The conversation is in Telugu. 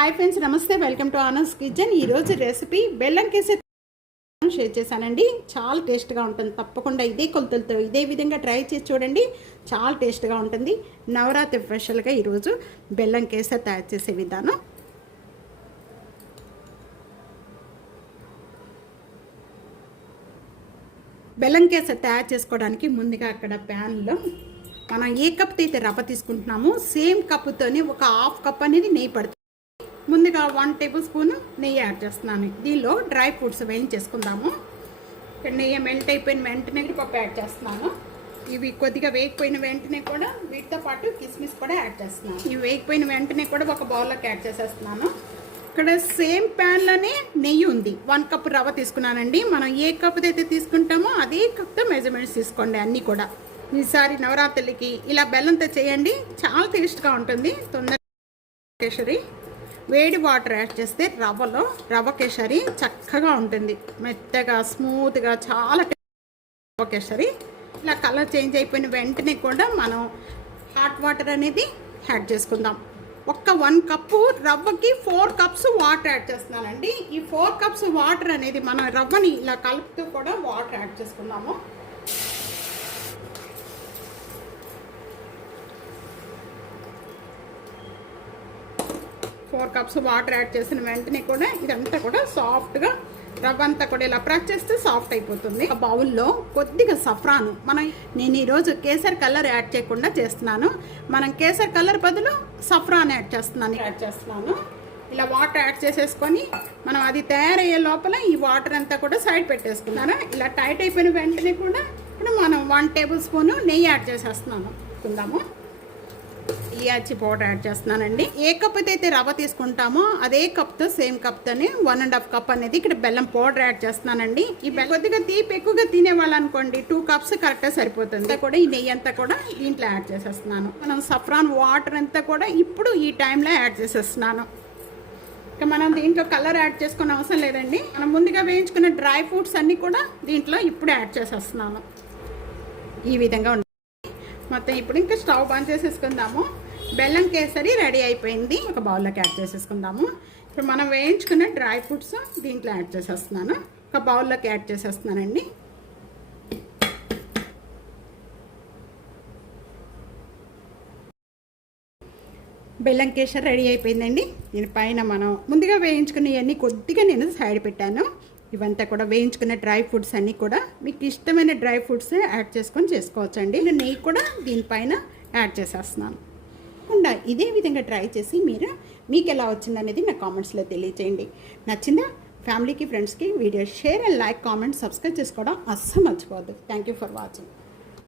హాయ్ ఫ్రెండ్స్ నమస్తే. వెల్కమ్ టు ఆనర్స్ కిచెన్. ఈరోజు రెసిపీ బెల్లం కేసే షేర్ చేశానండి. చాలా టేస్ట్గా ఉంటుంది. తప్పకుండా ఇదే కొలతలతో ఇదే విధంగా ట్రై చేసి చూడండి. చాలా టేస్ట్గా ఉంటుంది. నవరాత్రి స్పెషల్గా ఈరోజు బెల్లం కేసర్ తయారు చేసే విధానం. బెల్లం కేసర్ తయారు చేసుకోవడానికి ముందుగా అక్కడ ప్యాన్లో మనం ఏ కప్తో అయితే రవ్వ తీసుకుంటున్నామో సేమ్ కప్పుతోనే ఒక హాఫ్ కప్ అనేది నెయ్యి పడుతుంది. ముందుగా వన్ టేబుల్ స్పూన్ నెయ్యి యాడ్ చేస్తున్నాను. దీనిలో డ్రై ఫ్రూట్స్ వేయించేసుకుందాము. ఇక్కడ నెయ్యి మెల్ట్ అయిపోయిన వెంటనే పప్పు యాడ్ చేస్తున్నాను. ఇవి కొద్దిగా వేగిపోయిన వెంటనే కూడా వీటితో పాటు కిస్మిస్ కూడా యాడ్ చేస్తున్నాను. ఇవి వేగిపోయిన వెంటనే కూడా ఒక బౌల్లోకి యాడ్ చేసేస్తున్నాను. ఇక్కడ సేమ్ ప్యాన్లోనే నెయ్యి ఉంది. వన్ కప్ రవ్వ తీసుకున్నానండి. మనం ఏ కప్ అయితే తీసుకుంటామో అదే కప్తో మెజర్మెంట్స్ తీసుకోండి అన్నీ కూడా. ఈసారి నవరాత్రులకి ఇలా బెల్లంతో చేయండి. చాలా టేస్ట్గా ఉంటుంది. తొందర కేసరి వేడి వాటర్ యాడ్ చేస్తే రవ్వలో రవ్వ కేసరి చక్కగా ఉంటుంది. మెత్తగా స్మూత్గా చాలా రవ్వ కేసరి. ఇలా కలర్ చేంజ్ అయిపోయిన వెంటనే కూడా మనం హాట్ వాటర్ అనేది యాడ్ చేసుకుందాం. ఒక్క వన్ కప్పు రవ్వకి ఫోర్ కప్స్ వాటర్ యాడ్ చేస్తున్నానండి. ఈ ఫోర్ కప్స్ వాటర్ అనేది మనం రవ్వని ఇలా కలుపుతూ కూడా వాటర్ యాడ్ చేసుకుందాము. ఫోర్ కప్స్ వాటర్ యాడ్ చేసిన వెంటనే కూడా ఇదంతా కూడా సాఫ్ట్గా రవ్వ అంతా కూడా ఇలా ప్రెస్ చేస్తే సాఫ్ట్ అయిపోతుంది. ఆ బౌల్లో కొద్దిగా సఫ్రాను మనం నేను ఈరోజు కేసర్ కలర్ యాడ్ చేయకుండా చేస్తున్నాను. మనం కేసర్ కలర్ బదులు సఫ్రాన్ యాడ్ చేస్తున్నాను. యాడ్ చేస్తున్నాను. ఇలా వాటర్ యాడ్ చేసేసుకొని మనం అది తయారయ్యే లోపల ఈ వాటర్ అంతా కూడా సైడ్ పెట్టేసుకున్నాను. ఇలా టైట్ అయిపోయిన వెంటనే కూడా ఇప్పుడు మనం వన్ టేబుల్ స్పూను నెయ్యి యాడ్ చేసేస్తున్నాను. కుందాము ఇలాచి పౌడర్ యాడ్ చేస్తున్నానండి. ఏ కప్ అయితే రవ్వ తీసుకుంటామో అదే కప్తో సేమ్ కప్తోనే వన్ అండ్ హాఫ్ కప్ అనేది ఇక్కడ బెల్లం పౌడర్ యాడ్ చేస్తున్నానండి. ఈ బెల్లం కొద్దిగా తీపి ఎక్కువగా తినేవాళ్ళు అనుకోండి టూ కప్స్ కరెక్ట్గా సరిపోతుంది. కూడా ఈ నెయ్యి అంతా కూడా దీంట్లో యాడ్ చేసేస్తున్నాను. మనం సఫ్రాన్ వాటర్ అంతా కూడా ఇప్పుడు ఈ టైంలో యాడ్ చేసేస్తున్నాను. ఇక మనం దీంట్లో కలర్ యాడ్ చేసుకునే అవసరం లేదండి. మనం ముందుగా వేయించుకున్న డ్రై ఫ్రూట్స్ అన్నీ కూడా దీంట్లో ఇప్పుడు యాడ్ చేసేస్తున్నాను. ఈ విధంగా మొత్తం ఇప్పుడు ఇంకా స్టవ్ బంద్ చేసేసుకుందాము. బెల్లం కేసరి రెడీ అయిపోయింది. ఒక బౌల్లోకి యాడ్ చేసేసుకుందాము. ఇప్పుడు మనం వేయించుకున్న డ్రై ఫ్రూట్స్ దీంట్లో యాడ్ చేసేస్తున్నాను. ఒక బౌల్లోకి యాడ్ చేసేస్తున్నానండి. బెల్లం కేసరి రెడీ అయిపోయిందండి. దీని పైన మనం ముందుగా వేయించుకున్న ఇవన్నీ కొద్దిగా నేను సైడ్ పెట్టాను. ఇవంతా కూడా వేయించుకున్న డ్రై ఫ్రూట్స్ అన్నీ కూడా మీకు ఇష్టమైన డ్రై ఫ్రూట్స్ యాడ్ చేసుకొని చేసుకోవచ్చండి. నేను నెయ్యి కూడా దీనిపైన యాడ్ చేసేస్తున్నాను. తప్పకుండా ఇదే విధంగా ట్రై చేసి మీరు మీకు ఎలా వచ్చిందనేది నా కామెంట్స్లో తెలియచేయండి. నచ్చిందా? ఫ్యామిలీకి ఫ్రెండ్స్కి video share and like comment subscribe చేసుకోవడం అస్సలు మర్చిపోవద్దు. Thank you for watching